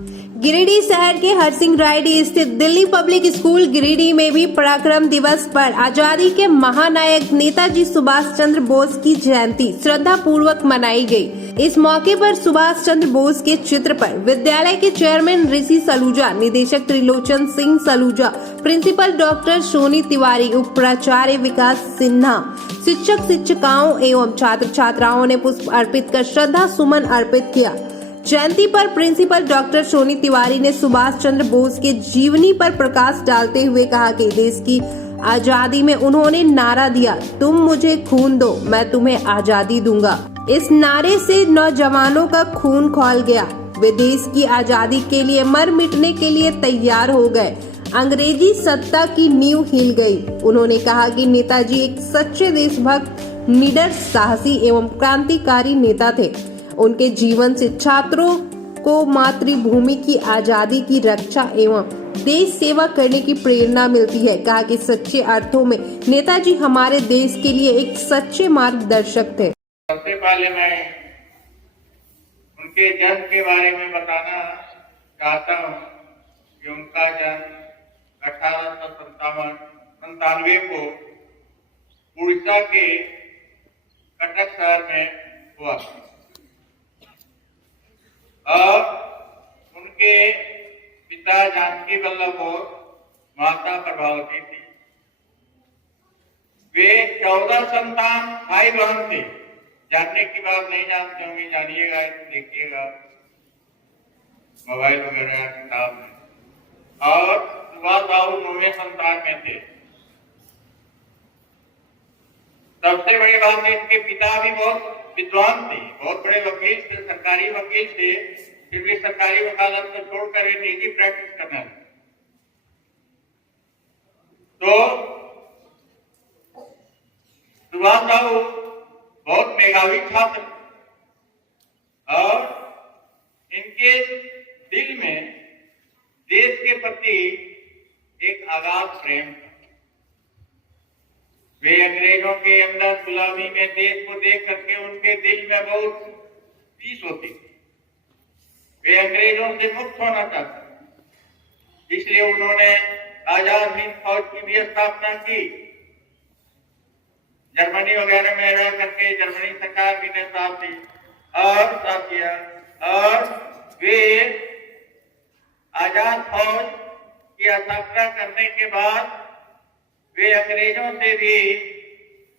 गिरिडीह शहर के हरसिंह रायडी स्थित दिल्ली पब्लिक स्कूल गिरिडीह में भी पराक्रम दिवस पर आजादी के महानायक नेताजी सुभाष चंद्र बोस की जयंती श्रद्धा पूर्वक मनाई गई। इस मौके पर सुभाष चंद्र बोस के चित्र पर विद्यालय के चेयरमैन ऋषि सलूजा, निदेशक त्रिलोचन सिंह सलूजा, प्रिंसिपल डॉक्टर सोनी तिवारी, उप प्राचार्य विकास सिन्हा, शिक्षक शिक्षिकाओं एवं छात्र छात्राओं ने पुष्प अर्पित कर श्रद्धा सुमन अर्पित किया। जयंती पर प्रिंसिपल डॉक्टर सोनी तिवारी ने सुभाष चंद्र बोस के जीवनी पर प्रकाश डालते हुए कहा कि देश की आजादी में उन्होंने नारा दिया, तुम मुझे खून दो, मैं तुम्हें आजादी दूंगा। इस नारे से नौजवानों का खून खौल गया। वे देश की आजादी के लिए मर मिटने के लिए तैयार हो गए। अंग्रेजी सत्ता की नींव हिल गई। उन्होंने कहा कि नेताजी एक सच्चे देशभक्त, निडर, साहसी एवं क्रांतिकारी नेता थे। उनके जीवन से छात्रों को मातृभूमि की आजादी की रक्षा एवं देश सेवा करने की प्रेरणा मिलती है। कहा कि सच्चे अर्थों में नेताजी हमारे देश के लिए एक सच्चे मार्गदर्शक थे। सबसे पहले मैं उनके जन्म के बारे में बताना चाहता हूँ कि उनका जन्म 1897 को उड़ीसा के कटक शहर में हुआ और उनके पिता जानकी वल्लभ और माता प्रभावती थी। वे 14 संतान भाई बहन थे। जानने की बात नहीं जानते होंगे, जानिएगा, देखिएगा मोबाइल वगैरह किताब में। और सुभाष बाबू 9वें संतान में थे। सबसे बड़ी बात है, इनके पिता भी बहुत विद्वान थे, बहुत बड़े वकील थे, सरकारी वकील थे। फिर भी सरकारी वकालत को छोड़कर वे निजी प्रैक्टिस करने लगे। तो सुभाष बाबू बहुत मेधावी छात्र और इनके दिल में देश के प्रति एक अगाध प्रेम था। वे अंग्रेजों के अंदर गुलामी में देश को देख करके उनके दिल में बहुत पीस होती थी। वे अंग्रेजों से मुक्त होना चाहते, इसलिए उन्होंने आजाद हिंद फौज की भी स्थापना की। जर्मनी वगैरह में रह करके जर्मनी सरकार भी ने साथ दी और साथ दिया। और वे आजाद फौज की स्थापना करने के बाद वे अंग्रेजों से भी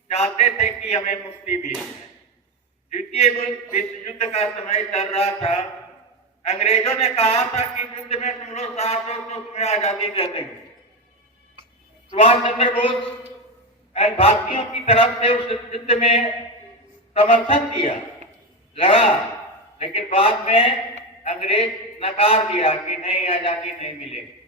चाहते थे कि हमें मुक्ति मिले। द्वितीय विश्व युद्ध का समय चल रहा था। अंग्रेजों ने कहा था कि युद्ध में तुम लोग साथ हो तो तुम्हें आजादी दे देंगे। सुभाष चंद्र बोस भारतीयों की तरफ से उस युद्ध में समर्थन दिया, लड़ा, लेकिन बाद में अंग्रेज नकार दिया कि नहीं, आजादी नहीं मिलेगी।